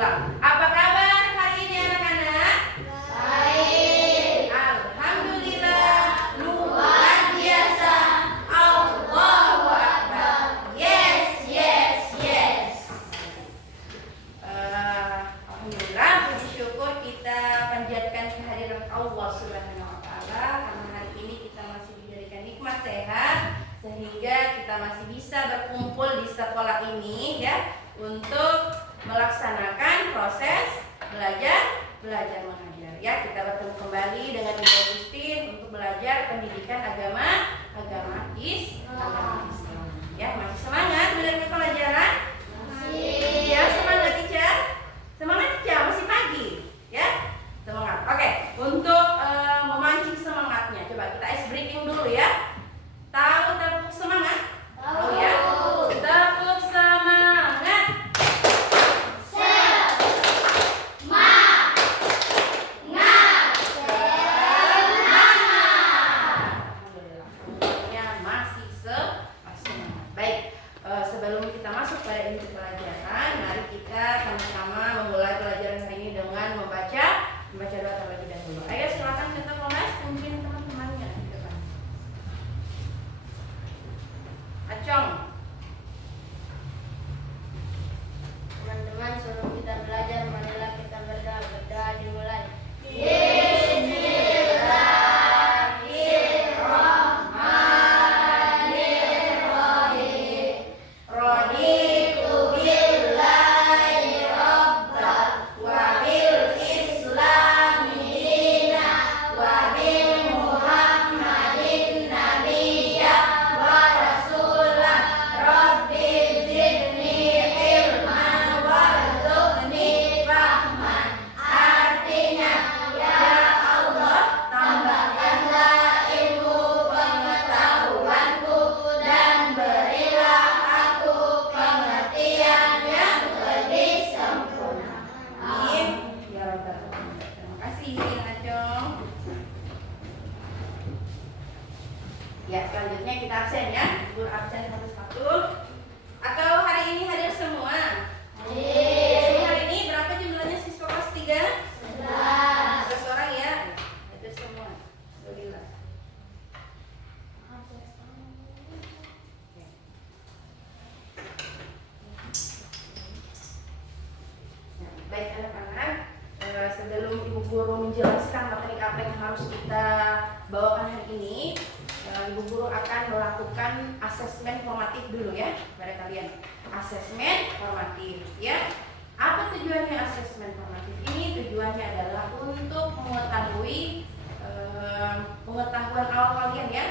Ulang. Apa kabar hari ini anak-anak? Baik. Alhamdulillah, luar biasa. Allahu Akbar. Yes, yes, yes. Alhamdulillah, puji syukur kita panjatkan kehadiran Allah Subhanahu wa taala karena hari ini kita masih diberikan nikmat sehat sehingga kita masih bisa berkumpul di sekolah ini ya untuk melaksanakan proses belajar mengajar ya. Kita bertemu kembali dengan Ibu Agustin untuk belajar pendidikan agama Islam ya. Masih semangat menerima pelajaran? Masih. Ya, semangat teacher. Semangat teacher, masih pagi ya. Semangat. Oke, untuk memancing semangatnya coba kita ice breaking dulu ya. Tahu tepuk semangat? Tahu ya? Tepuk semangat. Sebelum kita masuk pada inti pelajaran, mari kita sama-sama memulai pelajaran hari ini dengan membaca doa terlebih dahulu. Ayo silakan kita kelas, mungkin teman-temannya di depan. Acong. Teman-teman, sebelum kita belajar, marilah kita berdoa dimulai. Ya, selanjutnya kita absen ya. Guru absen satu-satu. Atau hari ini hadir semua? Hadir. Hari ini berapa jumlahnya siswa kelas 3? 11 orang ya. Hadir semua. Alhamdulillah. Baik anak-anak, sebelum Ibu Guru menjelaskan materi apa yang harus kita bawakan hari ini, Ibu Guru akan melakukan asesmen formatif dulu ya pada kalian. Asesmen formatif ya. Apa tujuannya asesmen formatif ini? Tujuannya adalah untuk mengetahui pengetahuan awal kalian ya,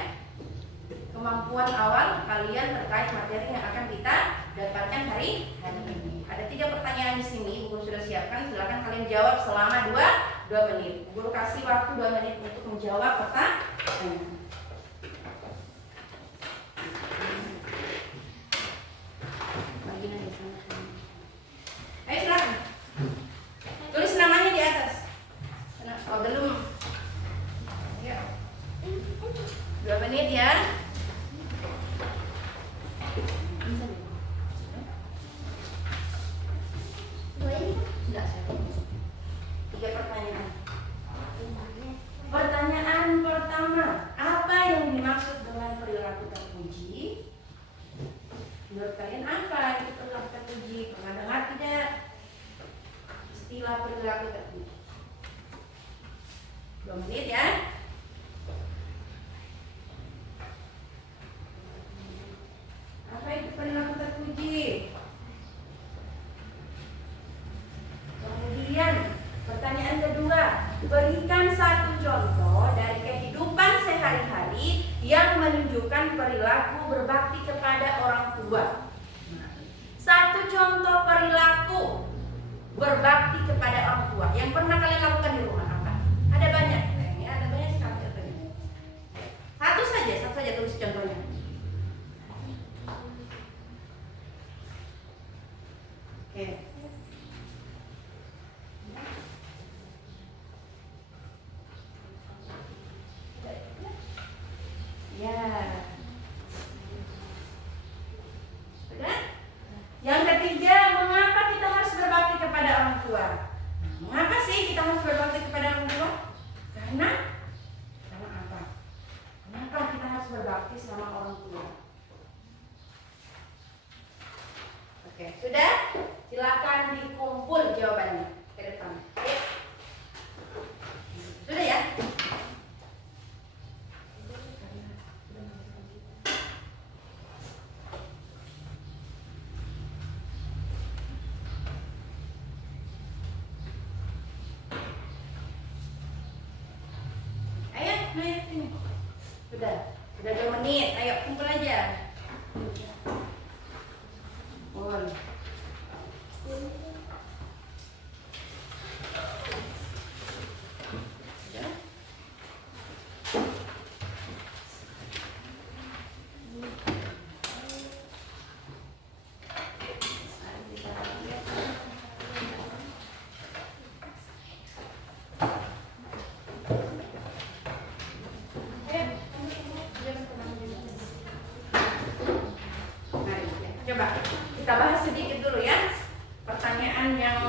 kemampuan awal kalian terkait materi yang akan kita dapatkan hari ini. Ada 3 pertanyaan di sini, Ibu Guru sudah siapkan. Silakan kalian jawab selama 2 menit. Ibu Guru kasih waktu 2 menit untuk menjawab pertanyaan. Ayo silakan. Tulis namanya di atas. Oh belum. Ya. 2 menit ya. Sudah. 3 pertanyaan. Pertanyaan pertama, apa yang dimaksud dengan perilaku terpuji? Menurut kalian apa itu perilaku terpuji? Pernah dengar tidak istilah perilaku terpuji? 2 menit ya. Apa itu perilaku terpuji? Kemudian pertanyaan kedua, berikan 1 contoh dari kehidupan sehari-hari yang menunjukkan perilaku berbakti kepada orang tua. 1 contoh perilaku berbakti kepada orang tua yang pernah kalian lakukan di rumah apa? Ada banyak, ya, ada banyak sekali contohnya. Satu saja tulis contohnya. Oke. Ya. Sudah? Yang ketiga, mengapa kita harus berbakti kepada orang tua? Oke, sudah? Silakan dikumpul jawabannya ke depan. Ayo. Sudah ya? Ayo, naik sini. Sudah 2 menit. Ayo kumpul aja. Kumpul. Sudah? Coba kita bahas sedikit dulu ya pertanyaan yang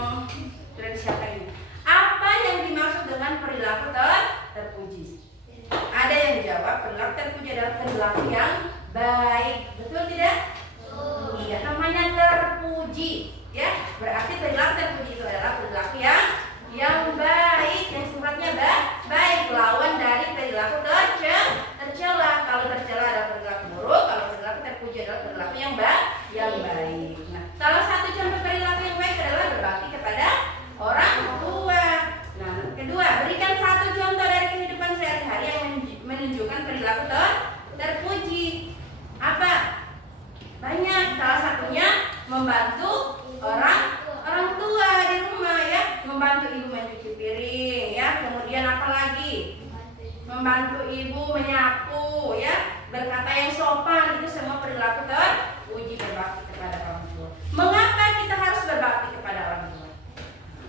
sudah disiapkan ini. Apa yang dimaksud dengan perilaku terpuji? Ada yang jawab perilaku terpuji adalah perilaku yang baik. Betul tidak? Iya, namanya terpuji. Ya, berarti perilaku terpuji itu adalah perilaku yang baik, yang sifatnya baik. Lawan dari perilaku tercela. Kalau tercela adalah perilaku buruk, kalau perilaku terpuji adalah perilaku yang baik. Nah, salah satu contoh perilaku yang baik adalah berbakti kepada orang tua. Nah, kedua, berikan satu contoh dari kehidupan sehari-hari yang menunjukkan perilaku terpuji. Apa? Banyak. Salah satunya membantu orang tua di rumah ya, membantu ibu mencuci piring ya. Kemudian apa lagi? Membantu ibu menyapu ya, berkata yang sopan, itu semua perilaku terpuji, berbakti kepada orang tua. Mengapa kita harus berbakti kepada orang tua?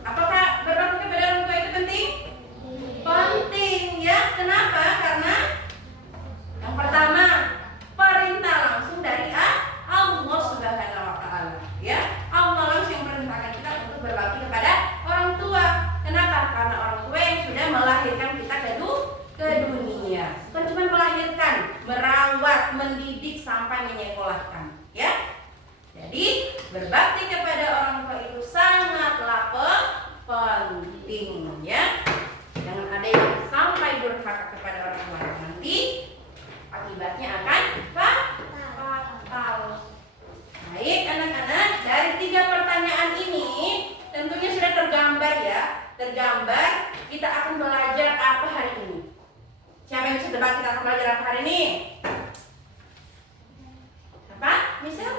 Apakah berbakti kepada orang tua itu penting? Penting ya. Kenapa? Karena yang pertama, perintah langsung dari Allah Subhanahu wa taala ya. Allah langsung perintahkan kita untuk berbakti kepada orang tua. Kenapa? Karena orang tua yang sudah melahirkan kita ke dunia. Bukan cuma melahirkan, merawat, mendidik sampai menyekolahkan ya. Jadi berbakti kepada orang tua itu sangatlah penting ya. Jangan ada yang sampai durhaka kepada orang tua, nanti akibatnya akan fatal. Baik anak-anak, dari 3 pertanyaan ini tentunya sudah tergambar ya. Tergambar kita akan belajar apa hari ini. Siapa yang bisa tebak kita akan belajar apa hari ini? Apa? Misal?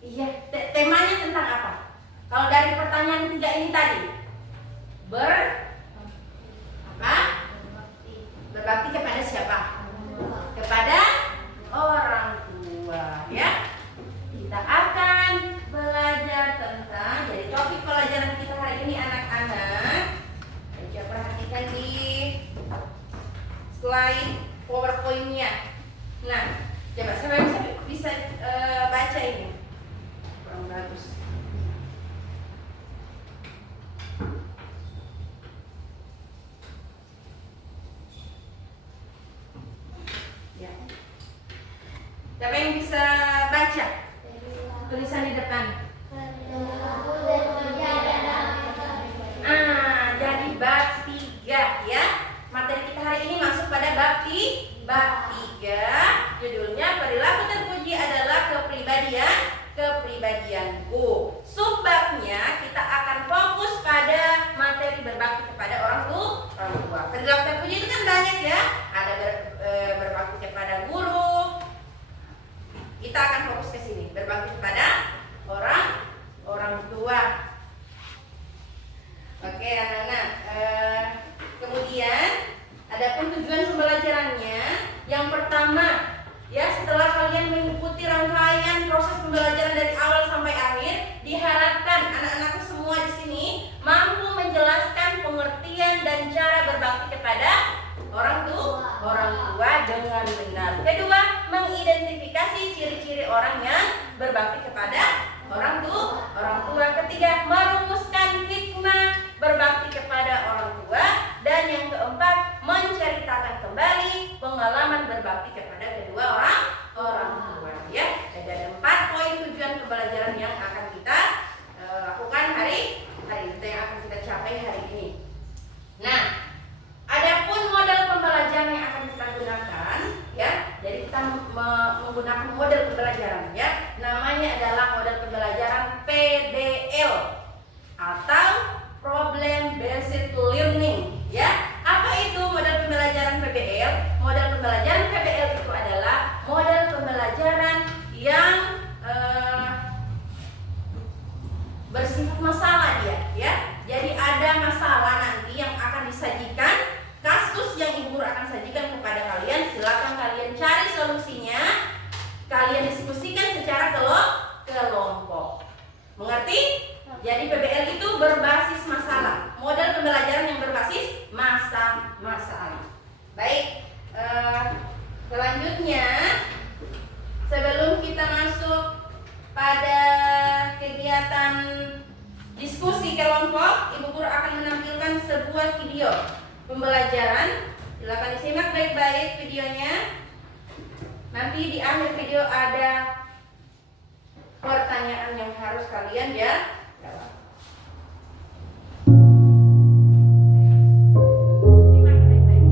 Iya, temanya tentang apa? Kalau dari pertanyaan 3 ini tadi, berbakti kepada siapa? Kepada orang tua ya. Kita akan belajar tentang, jadi topik pelajaran kita hari ini anak-anak, coba perhatikan di slide PowerPoint-nya. Nah, coba saya bisa baca ini. Kurang bagus. Ya. Siapa yang bisa baca tulisan di depan? Jadi bab 3 ya. Materi kita hari ini masuk pada bab 3. Judulnya perilaku terpuji adalah kepribadianku. Subbabnya kita akan fokus pada materi berbakti kepada orang tua. Perilaku terpuji itu kan banyak ya. Ada berbakti kepada guru. Kita akan fokus ke sini, berbakti kepada orang tua. Oke anak-anak. Kemudian adapun tujuan pembelajarannya, yang pertama ya, setelah kalian mengikuti rangkaian proses pembelajaran dari awal sampai akhir, diharapkan anak-anakku semua di sini mampu menjelaskan pengertian dan cara berbakti kepada orang tua dengan benar. Kedua, mengidentifikasi ciri-ciri orang yang berbakti kepada orang tua. Ketiga, merumuskan hikmah berbakti kepada orang tua. Dan yang keempat, menceritakan kembali pengalaman berbakti kepada kedua orang tua ya. Ada 4 poin tujuan pembelajaran pembelajaran ya. Namanya adalah model pembelajaran PBL atau Problem Based Learning ya. Apa itu model pembelajaran PBL? Model pembelajaran PBL itu adalah model pembelajaran yang bersifat masalah dia ya. Jadi ada masalah nanti yang akan disajikan, kasus yang ibu guru akan sajikan kepada kalian. Silakan kalian cari solusinya, kalian diskusikan secara kelompok. Mengerti? Jadi PBL itu berbasis masalah, model pembelajaran yang berbasis masalah. Baik, selanjutnya sebelum kita masuk pada kegiatan diskusi kelompok, ibu guru akan menampilkan sebuah video pembelajaran. Silakan disimak baik-baik videonya. Nanti di akhir video ada pertanyaan yang harus kalian jawab. Simak baik-baik.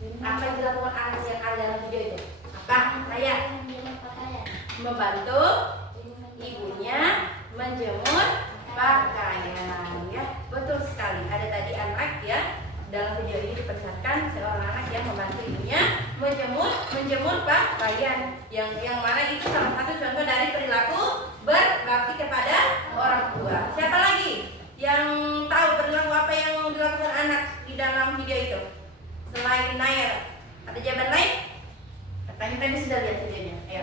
Apa yang dilakukan anak yang ada dalam video itu? Apa? Raya? Membantu ibunya menjemur pakaian, ya. Betul sekali. Ada tadi anak ya, dalam video ini diperlihatkan seorang anak yang membantu ibunya menjemur pakaian. Yang mana itu salah satu contoh dari perilaku berbakti kepada orang tua. Siapa lagi yang tahu perilaku apa yang dilakukan anak di dalam video itu? Selain Nair, ada jawaban lain? Katanya tadi sudah lihat videonya. Ayo,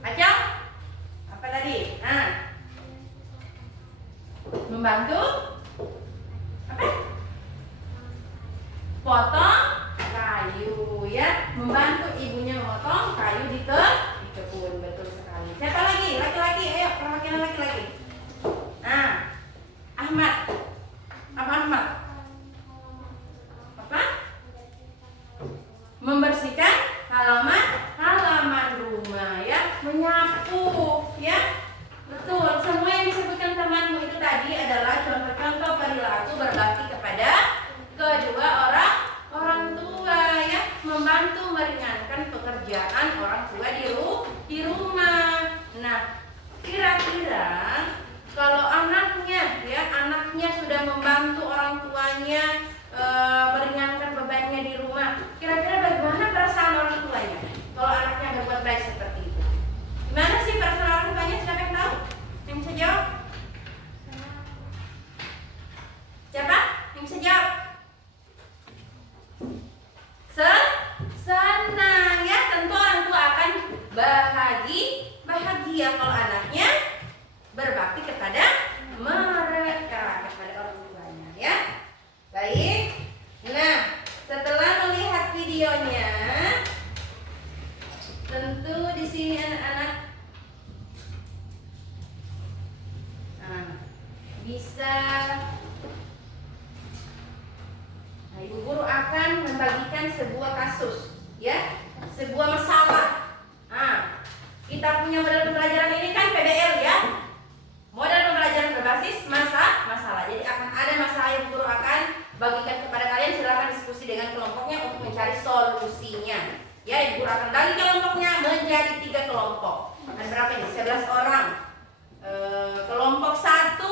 Acel, apa tadi? Membantu apa? Potong kayu, ya. Membantu ibunya memotong kayu di kebun. Betul sekali. Siapa lagi? Laki-laki. Ayo, perwakilan laki-laki. Ahmad. Apa Ahmad? Apa? Membersihkan halaman rumah, ya. Menyapu, ya. Betul. Semua yang disebutkan temanmu itu tadi adalah contoh-contoh perilaku berbakti kepada kedua orang tua, ya. Membantu meringankan pekerjaan orang tua di rumah. Nah, kira-kira kalau anaknya sudah membantu orang tuanya meringankan bebannya di rumah, kira-kira bagaimana perasaan orang tuanya kalau anaknya berbuat baik seperti itu? Gimana sih perasaan orang tuanya? Siapa yang tahu? Yang bisa jawab? Siapa? Yang bisa jawab? Senang, ya. Tentu orang tua akan bahagia kalau anaknya berbakti kepada mereka, kepada orang tuanya, ya. Baik. Nah, setelah melihat videonya, tentu di sini anak-anak bisa. Nah, ibu guru akan membagikan sebuah kasus, ya, sebuah masalah. Kita punya model pembelajaran ini kan PBL, ya, model pembelajaran berbasis masalah. Jadi akan ada masalah yang ibu guru akan bagikan kepada kalian. Silakan diskusi dengan kelompoknya untuk mencari solusinya. Ya, ibu guru akan bagi kelompoknya menjadi 3 kelompok. Ada berapa ini? 11 orang. Kelompok 1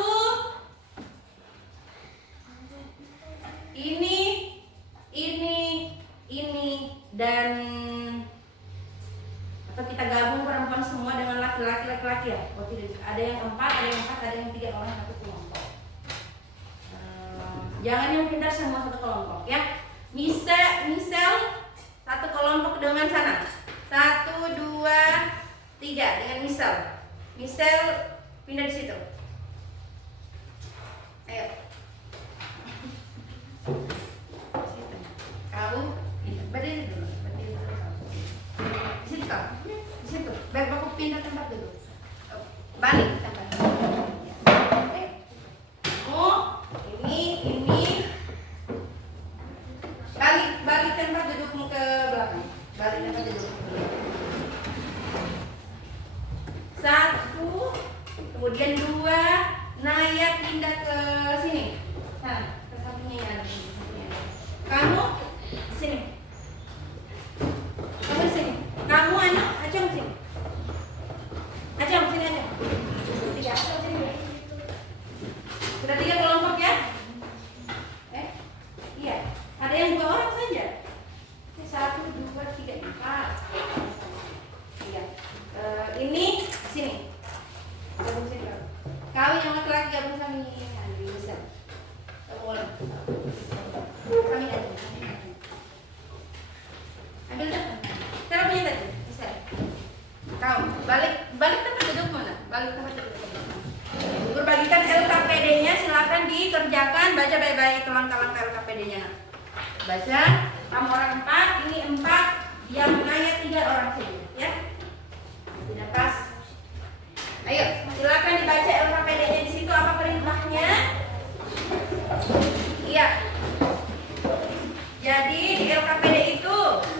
ini dan atau kita gabung perempuan semua dengan laki-laki ya. Oh tidak, ada yang 4, ada yang 4, ada yang 3 orang satu kelompok. Jangan yang pintar semua satu kelompok, ya. Misel satu kelompok dengan sana. 1, 2, 3 dengan Misel. Misel pindah di situ. Ayo. Kau berdiri dulu. Di situ kau. Di situ. Baik, aku pindah tempat dulu. Balik tempat. Ini. Balik tempat dudukmu ke belakang. Balik tempat dudukmu ke belakang. 1, kemudian 2, Naya pindah ke sini. Nah, ke sampingnya yang ada. Kamu di sini. Kamu di sini. Kamu anak Acung sini. Acung sini aja. 3 Acung sini. Sudah 3 kelompok, ya? Iya. Ada yang 2 orang saja. 1, 2, 3, 4. Iya. Ini di sini. Gabung sini. Kau yang laki-laki gabung sama ini. Bisa. Boleh. Kami aja. Ambil dah. Cara punya tadi. Bisa. Kau balik tempat duduk mana? Balik tempat duduk. Berbagikan LKPD-nya, silakan dikerjakan. Baca baik-baik langkah-langkah LKPD-nya. Baca. Kamu orang 4, ini 4, yang nanya 3 orang saja, ya. Tidak pas. Ayo, silakan dibaca LKPD-nya di situ apa perintahnya? Iya. Jadi di LKPD itu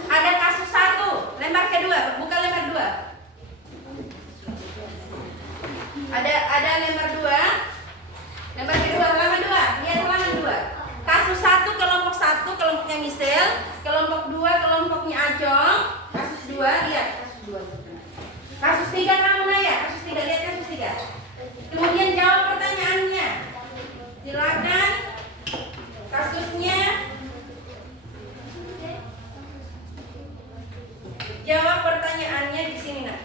ada kasus 1, lembar kedua, bukan lembar 2. Ada lembar 2. Lembar kedua halaman 2. Lihat halaman 2. Kasus 1 kelompok 1, kelompoknya Michelle kelompok 2 kelompoknya Ajong. Kasus 2, lihat kasus 2. Kasus 3 kamu Naya, kasus 3, lihat kasus 3. Kemudian jawab pertanyaannya. Silakan. Kasusnya. Jawab pertanyaannya di sini, Nak.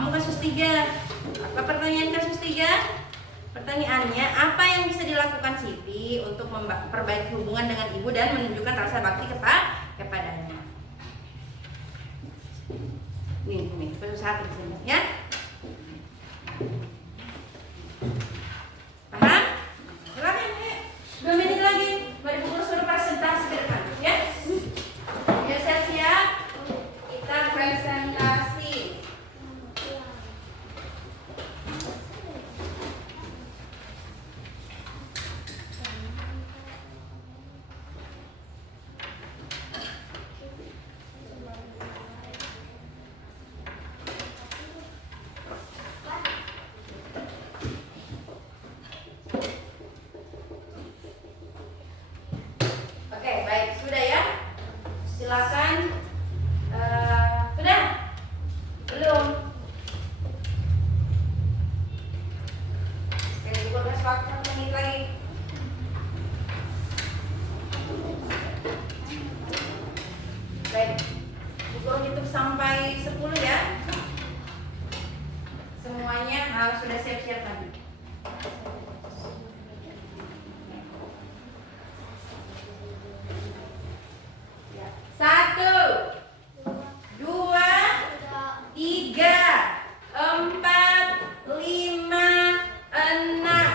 Kamu kasus 3. Apa pertanyaan kasus 3? Pertanyaannya, apa yang bisa dilakukan Siti untuk memperbaiki hubungan dengan ibu dan menunjukkan rasa bakti kepadanya? Nih, kasus 1 di sini ya. Paham? Silakan ya. 2 menit lagi. Mari Bu Guru suruh presentasi ke depan ya. Ya, siap-siap. Kita presentasi. Oke, baik, sudah ya. Silakan. Sudah? Belum? Oke, Bu Guru kasih waktu 1 menit lagi. Baik, Bu Guru hitung sampai 10 ya. Semuanya harus sudah siap-siap tadi. Ya. 1, 2, 3, 4, 5, 6,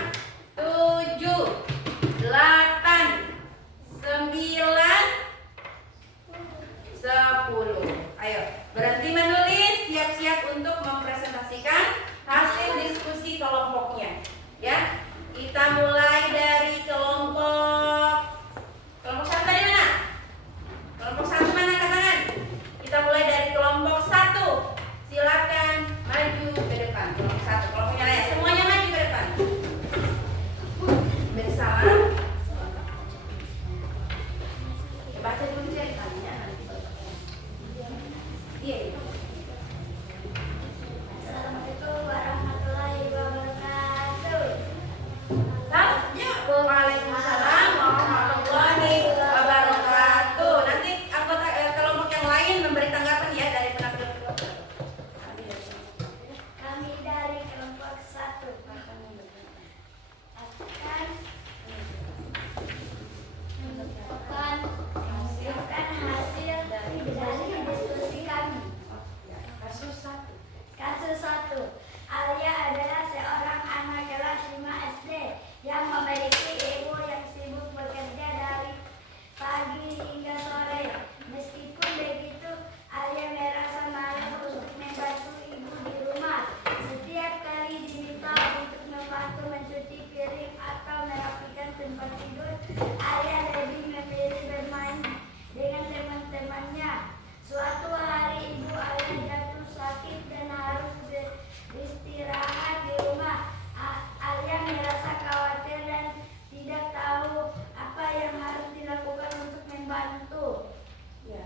7, 8, 9, 10. Ayo, berhenti menulis, siap-siap untuk mempresentasikan hasil diskusi kelompoknya. Ya, kita mulai dari kelompok 1 tadi mana? Kelompok 1 mana, angkat tangan? Kita mulai dari kelompok 1. Silakan maju ke depan. Kelompok 1, kelompoknya Raya. Semuanya maju ke depan. Beri salam. Baca dulu ceritanya nanti. Iya. Assalamualaikum warahmatullahi wabarakatuh. Waalaikumsalam warahmatullahi wabarakatuh. Nanti anggota kelompok yang lain memberi tanggapan ya dari penampilan kelompok. Kami dari kelompok 1 akan menunjukkan hasil dari diskusi kami. Kasus 1. Kasus 1. Alia adalah seorang anak kelas 5 SD yang memiliki ibu yang sibuk bekerja dari pagi hingga sore. Meskipun begitu, Alia merasa malas untuk membantu ibu di rumah. Setiap kali diminta untuk membantu mencuci piring atau merapikan tempat tidur, Alia lebih memilih bermain dengan teman-temannya. Suatu hari ibu Alia jatuh sakit dan harus beristirahat di rumah. Alia merasa khawatir dan tidak tahu apa yang harus dilakukan untuk membantu. Ya.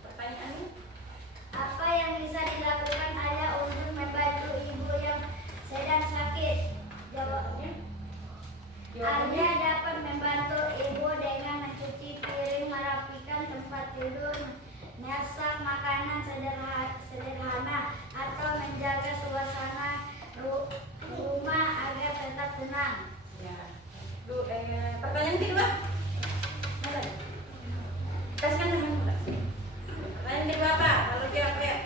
Pertanyaannya? Apa yang bisa dilakukan Alia untuk membantu ibu yang sedang sakit? Jawabnya, Alia dapat membantu ibu dengan mencuci piring, merapikan tempat tidur, masak makanan sederhana, atau menjaga suasana rumah agar tetap tenang. Ya. Pertanyaan kedua? Mana? Kasihkan tangan dulu. Pertanyaan kedua apa? Lalu jawab ya.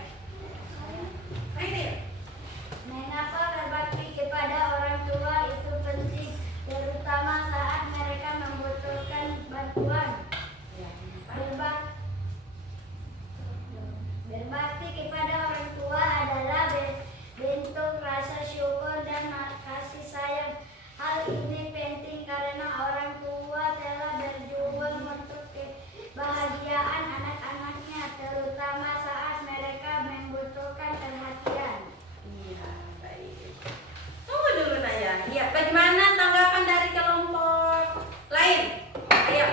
Ayo. Mengapa berbakti kepada orang tua itu penting, terutama saat mereka membutuhkan bantuan? Ya. Berbakti kepada orang tua adalah bentuk rasa syukur dan kasih sayang. Hal ini penting karena orang tua telah berjuang untuk kebahagiaan anak-anaknya, terutama saat mereka membutuhkan perhatian. Iya, baik. Tunggu dulu Naya. Iya, bagaimana tanggapan dari kelompok lain? Ayo.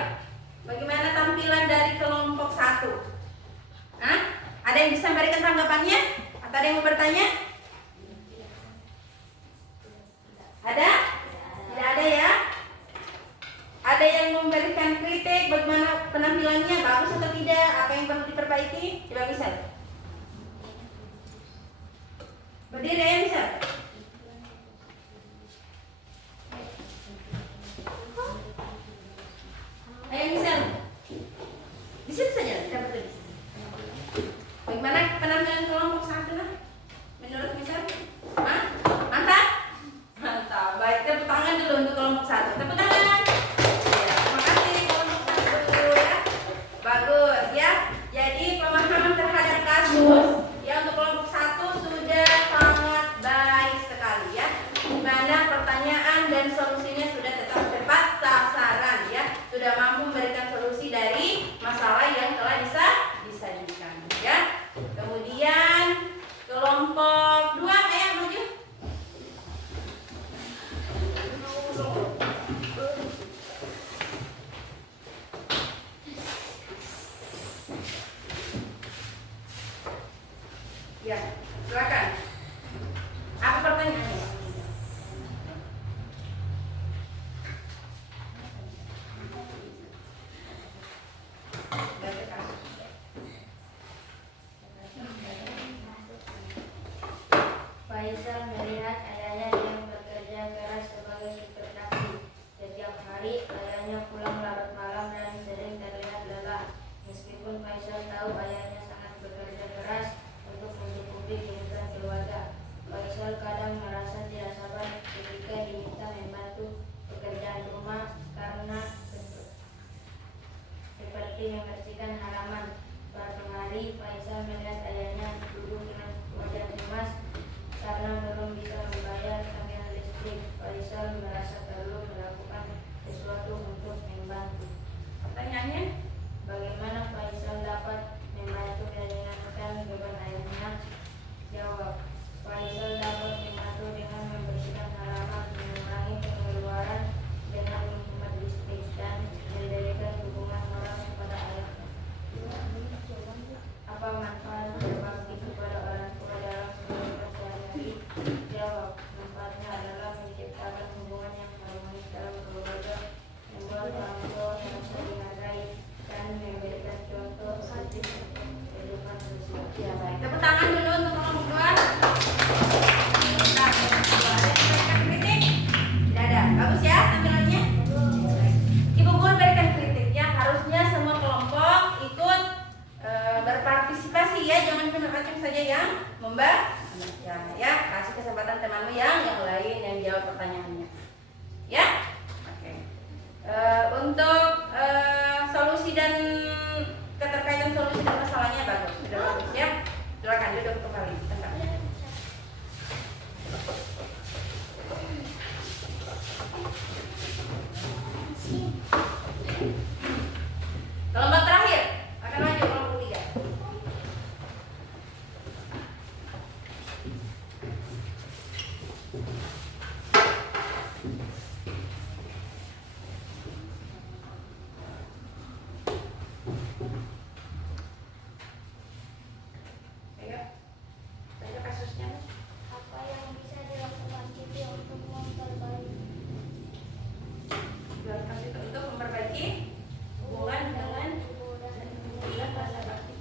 Bagaimana tampilan dari kelompok 1? Hah? Ada yang bisa memberikan tanggapannya? Atau ada yang mau bertanya? Ada? Tidak ada ya? Ada yang memberikan kritik bagaimana penampilannya, bagus atau tidak, apa yang perlu diperbaiki? Coba bisa. Berdiri ya bisa. Ayo Misal. Di situ saja kita bertulis. Bagaimana penampilan kelompok satu lah? Menurut Misal? Hah? Mantap? Mantap. Baik, tepuk tangan dulu untuk kelompok satu. Tepuk tangan. Ya, terima kasih kelompok satu ya. Bagus ya. Jadi pemahaman terhadap kasus ya untuk kelompok satu sudah sangat baik sekali ya. Dimana pertanyaan dan solusinya sudah tepat sasaran ya. Sudah mampu memberikan solusi dari masalah yang telah disajikan ya. Kemudian kelompok 2 ayo maju. Ya, silakan. Apa pertanyaannya? Faisal melihat ayahnya yang bekerja keras sebagai supir taksi. Setiap hari ayahnya pulang larut malam dan sering terlihat lelah. Meskipun Faisal tahu ayahnya sangat bekerja keras untuk mencukupi kebutuhan keluarga, Faisal kadang merasa tidak sabar ketika diminta membantu pekerjaan rumah karena seperti membersihkan halaman. Suatu hari Faisal melihat ayahnya duduk dengan wajah cemas karena belum bisa membayar tagihan listrik. Faisal merasa perlu melakukan sesuatu untuk membantu. Pertanyaannya? Bagaimana Faisal dapat membantu meringankan beban ayahnya? Jawab. Faisal dapat membantu dengan membersihkan halaman, mengurangi pengeluaran dengan menghemat listrik, dan memberikan dukungan moral kepada ayahnya. Apa manfaat berbakti kepada orang tua dalam kehidupan sehari-hari? Jawab. Manfaatnya adalah menciptakan hubungan yang harmonis dalam keluarga, membuat orang tua merasa dihargai, dan memberikan contoh positif untuk kehidupan sosial. Ya baik. Tepuk tangan dulu untuk kelompok 2. Nah, berikan kritik. Tidak ada. Bagus ya tampilannya. Ibu guru berikan kritik ya. Harusnya semua kelompok ikut berpartisipasi ya. Jangan cuma acung saja yang membaca ya. Kasih kesempatan temanmu yang lain yang jawab pertanyaannya. Ya. Oke. Untuk solusi dan keterkaitan solusi dan masalahnya bagus. Sudah bagus ya. Silakan duduk kembali. Bentar. Kelompok terakhir akan maju kelompok 3. Ayo, tanya kasusnya. Apa yang bisa dilakukan Siti untuk memperbaiki Untuk memperbaiki hubungan dengan hubungan rasa bakti.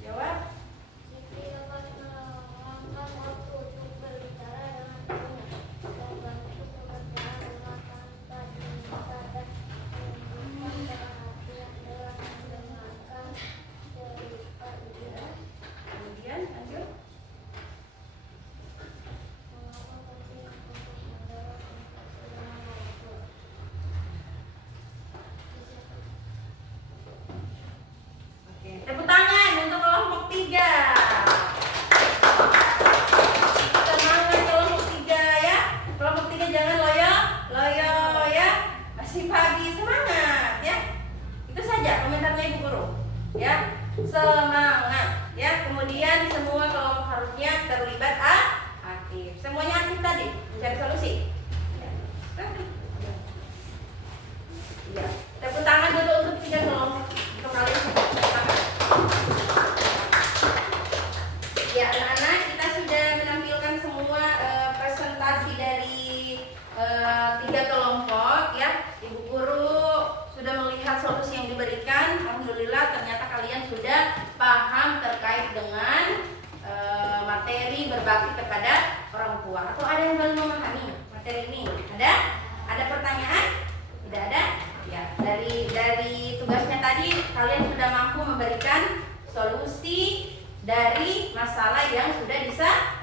Jawab. Siti dapat meluangkan waktu untuk berbicara dengan ibunya, membantu pekerjaan rumah tanpa diminta, dan memberikan perhatian dalam mendengarkan cerita ibunya. Kemudian lanjut. Mengapa penting untuk mendorong empati dengan orang tua? Oke, tepuk tangan untuk kelompok 3. Semangat kelompok 3 ya. Kelompok 3 jangan loyo, loyo ya. Masih pagi, semangat ya. Itu saja komentarnya Ibu Guru. Ya, semangat ya. Kemudian semua kelompok harusnya terlibat aktif. Semuanya aktif tadi mencari solusi. Ya. Ya. Tepuk tangan dulu untuk 3 kelompok. Kembali tepuk tangan. Ya, anak-anak, kita sudah menampilkan semua presentasi dari 3 kelompok ya. Ibu guru sudah melihat solusi yang diberikan. Alhamdulillah ternyata kalian sudah paham terkait dengan materi berbagai berbakti kepada orang tua. Atau ada yang belum memahami materi ini? Ada? Ada pertanyaan? Tidak ada? Ya, dari tugasnya tadi kalian sudah mampu memberikan solusi dari masalah yang sudah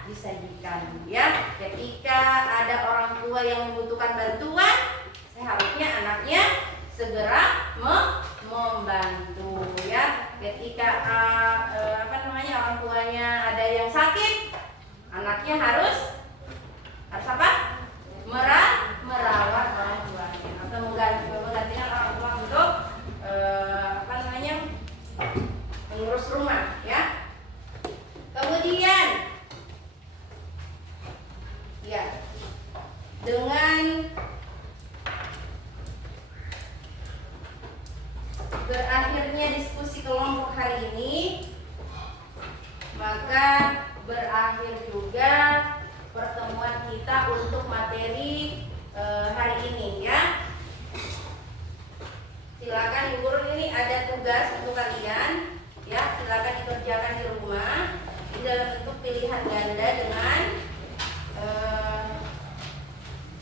disajikan. Ya, ketika ada orang tua yang membutuhkan bantuan, seharusnya anaknya segera membantu. Ya, ketika orang tuanya ada yang sakit, anaknya harus apa? Merawat orang tuanya atau menggantikan orang tua untuk mengurus rumah, ya. Kemudian ya, dengan berakhirnya diskusi kelompok hari ini, maka berakhir juga pertemuan kita untuk materi hari ini, ya. Silakan Ibu Guru, ini ada tugas untuk kalian, ya. Silakan dikerjakan di rumah. Ini dalam bentuk pilihan ganda dengan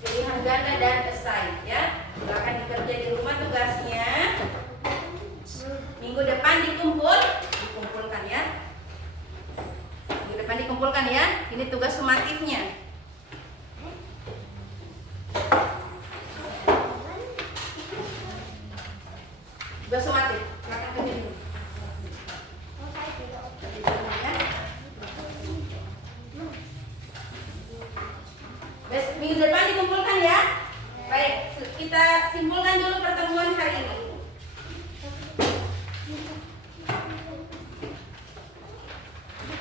pilihan ganda dan esai, ya. Silakan dikerja di rumah tugasnya. Minggu depan dikumpulkan, ya. Minggu depan dikumpulkan, ya. Ini tugas sumatifnya. Tugas sumatif. Silakan kerja dulu. Minggu depan dikumpulkan, ya. Baik, kita simpulkan dulu pertemuan hari ini.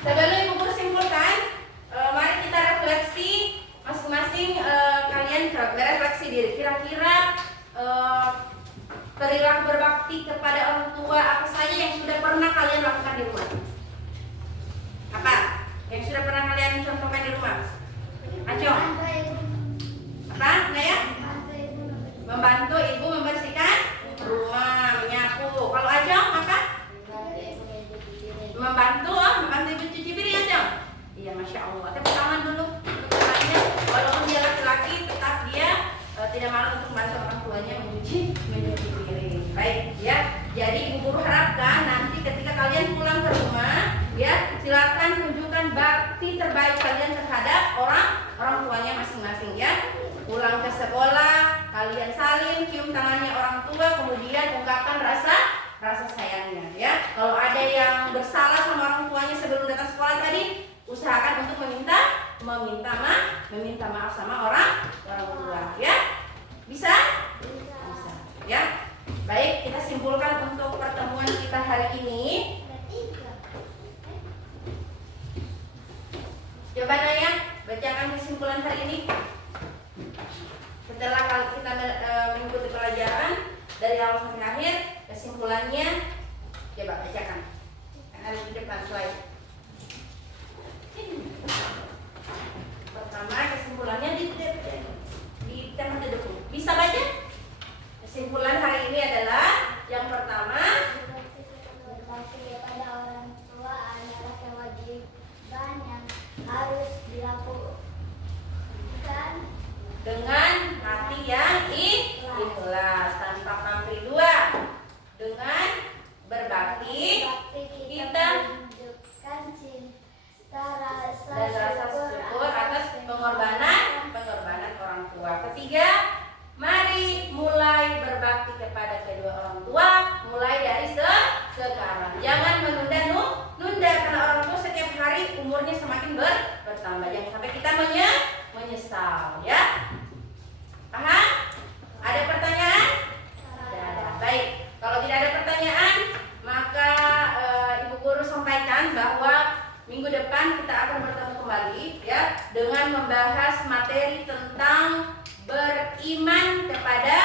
Sebelum Ibu Guru simpulkan, mari kita refleksi masing-masing. Kalian refleksi diri. Kira-kira perilaku berbakti kepada orang tua apa saja yang sudah pernah kalian lakukan di rumah? Apa yang sudah pernah kalian contohkan di rumah? Acong? Apa? Naya? Membantu ibu membersihkan rumah, menyapu. Kalau Acong apa? Membantu ibu cuci piring, Acong? Iya, Masya Allah. Tepuk tangan dulu untuk temannya. Walaupun dia laki-laki, tetap dia tidak malu untuk membantu orang tuanya mencuci piring. Baik, ya. Jadi Ibu Guru harapkan nanti ketika kalian pulang ke rumah, ya, silakan tunjukkan bakti terbaik kalian terhadap orang tuanya masing-masing, ya. Pulang ke sekolah, kalian salim, cium tangannya orang tua, kemudian ungkapkan rasa sayangnya, ya. Kalau ada yang bersalah sama orang tuanya sebelum datang sekolah tadi, usahakan untuk meminta maaf sama orang tua, ya. Bisa? Bisa, ya. Baik, kita simpulkan untuk pertemuan kita hari ini. Coba Naya, bacakan kesimpulan hari ini. Setelah kita mengikuti pelajaran dari awal sampai akhir, kesimpulannya coba bacakan. Ada di depan slide. Pertama, kesimpulannya di tempat duduk. Bisa baca? Kesimpulan hari ini adalah yang pertama, berbakti kepada orang tua adalah kewajiban yang harus dilakukan dengan hati yang ikhlas, tanpa pamrih. Dua, dengan berbakti kita menunjukkan cinta dan rasa syukur atas pengorbanan orang tua. Ketiga, mari mulai berbakti kepada kedua orang tua, mulai dari sekarang. Jangan menunda karena orang tua setiap hari umurnya semakin bertambah. Jangan sampai kita menyesal, ya. Paham? Ada pertanyaan? Tidak ada. Baik, kalau tidak ada pertanyaan, maka Ibu Guru sampaikan bahwa minggu depan kita akan bertemu kembali, ya, dengan membahas materi tentang beriman kepada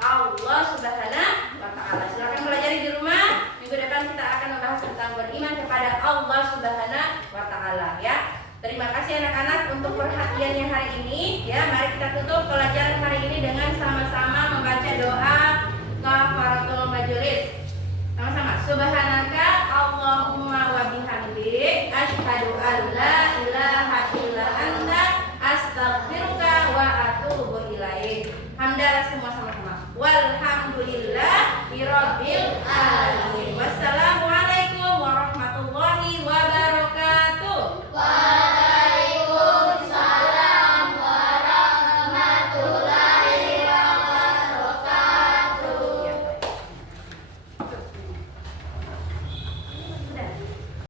Allah Subhanahu wa Ta'ala. Silakan pelajari di rumah. Minggu depan kita akan membahas tentang beriman kepada Allah Subhanahu wa Ta'ala, ya. Terima kasih anak-anak untuk perhatiannya hari ini, ya. Mari kita tutup pelajaran hari ini dengan sama-sama membaca doa kafaratul majelis. Sama-sama. Subhanaka Allahumma wa bihamdik